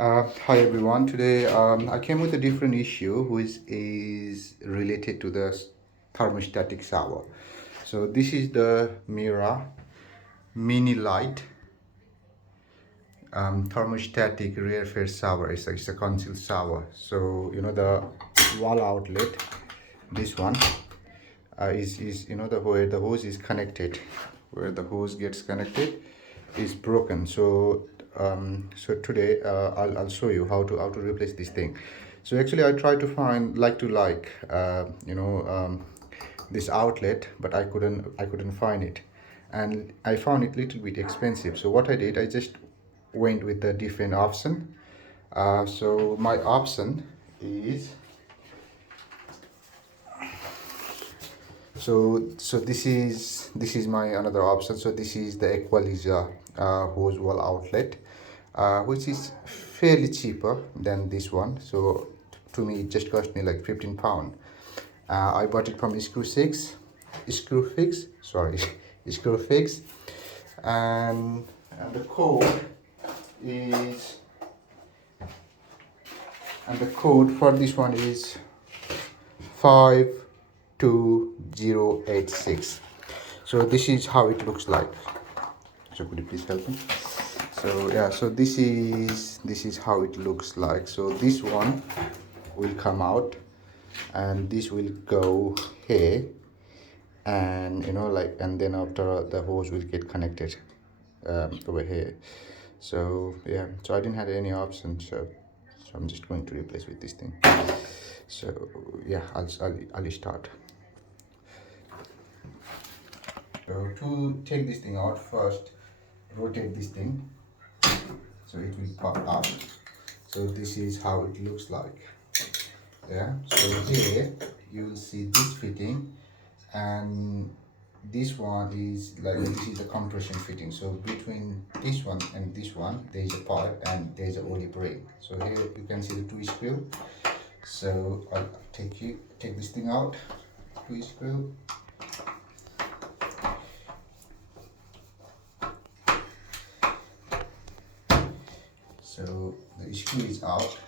Hi everyone. Today I came with a different issue which is related to the thermostatic shower. So this is the Mira minilite thermostatic rear face shower. It's a concealed shower. So the wall outlet, this one is the where the hose is connected, where the hose gets connected is broken. So today I'll show you how to replace this thing. So actually I tried to find this outlet, but I couldn't find it, and I found it little bit expensive. So what I did, I just went with a different option. So my option is, so this is my another option. So this is the aqualisa hose wall outlet, which is fairly cheaper than this one. So to me it just cost me like 15 pound. I bought it from screw fix, sorry, screw fix. And the code is, and the code for this one is 52086. So this is how it looks like. So could you please help me? So yeah, so this is how it looks like. So this one will come out, and this will go here, and and then after the hose will get connected over here. So yeah, so I didn't have any option, so I'm just going to replace with this thing. So yeah, I'll start. So to take this thing out, first rotate this thing, so it will pop out. So this is how it looks like. Yeah, so here you will see this fitting, and this one is like, this is the compression fitting. So between this one and this one there is a pipe and there is a olive ring. So here you can see the two screw. So I'll take this thing out, two screw. So the screw is out,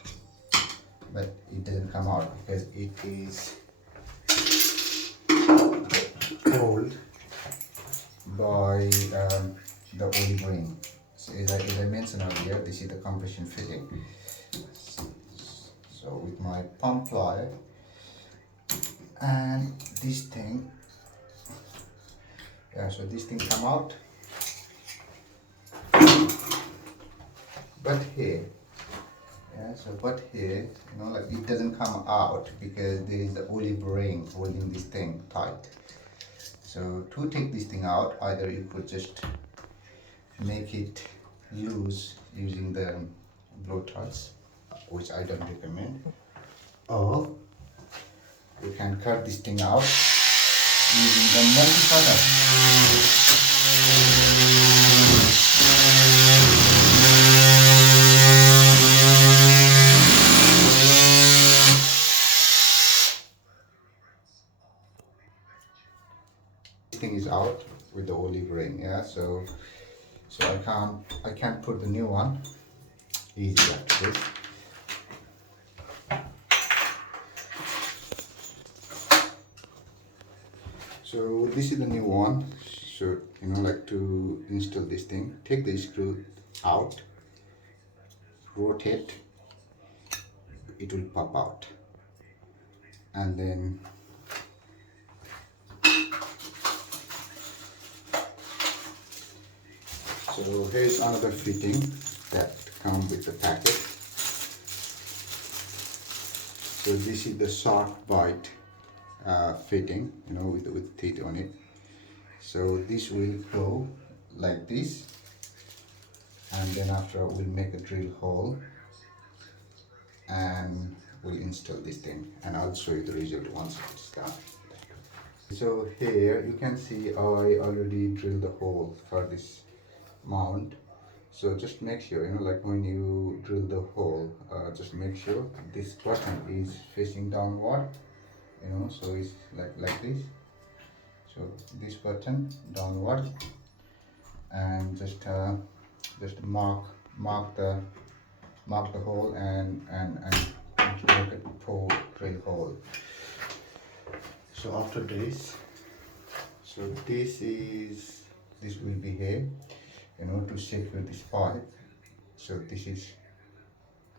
but it doesn't come out because it is hold by the olive ring. So as I mentioned earlier, this is the compression fitting. So with my pump plier and this thing, yeah, so this thing come out, but here, yeah, so but here, like it doesn't come out because there is the olive ring holding this thing tight. So to take this thing out, either you could just make it loose using the blowtorch, which I don't recommend, or you can cut this thing out using the multi cutter. This thing is out with the olive ring, yeah. So I can't put the new one easy after this. So this is the new one. So like to install this thing, take the screw out, rotate, it will pop out, and then so here's another fitting that comes with the packet. So this is the shark bite fitting, with teeth on it. So this will go like this, and then after we'll make a drill hole and we'll install this thing, and I'll show you the result once it's done. So here you can see I already drilled the hole for this mount. So just make sure, like when you drill the hole, just make sure this button is facing downward, so it's like this. So this button downward, and just mark the mark the hole and make a drill hole. So after this, so this will be here, you know, to secure this pipe. So this is,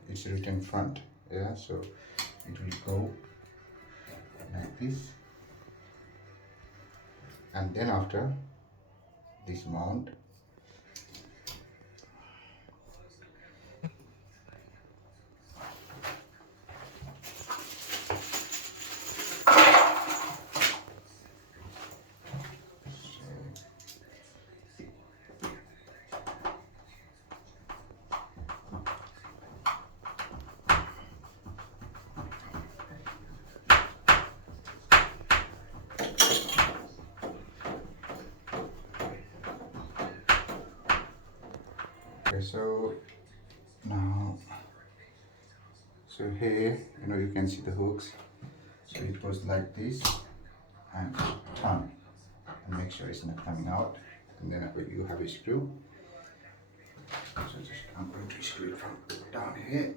it's written front, yeah, so it will go like this, and then after this mount, okay, so now, so here, you know, you can see the hooks, so it goes like this and turn and make sure it's not coming out, and then you have a screw. So just, I'm going to screw it from down here.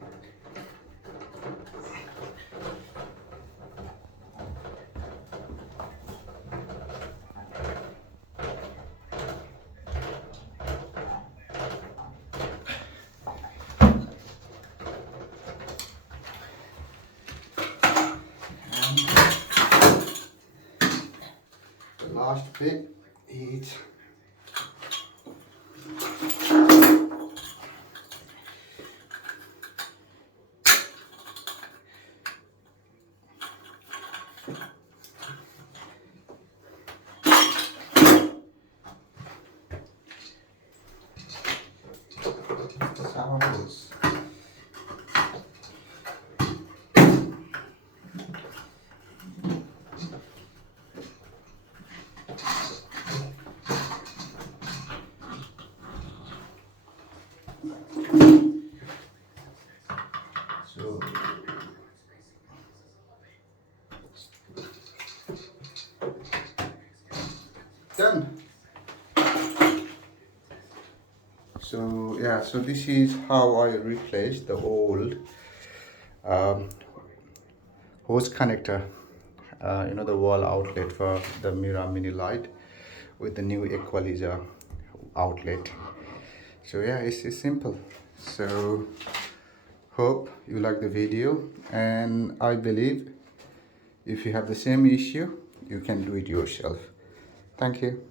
The last bit is samples. So done. So yeah, so this is how I replaced the old um, hose connector, you know, the wall outlet for the Mira minilite with the new aqualisa outlet. So yeah, it's simple. So hope you like the video, and I believe if you have the same issue, you can do it yourself. Thank you.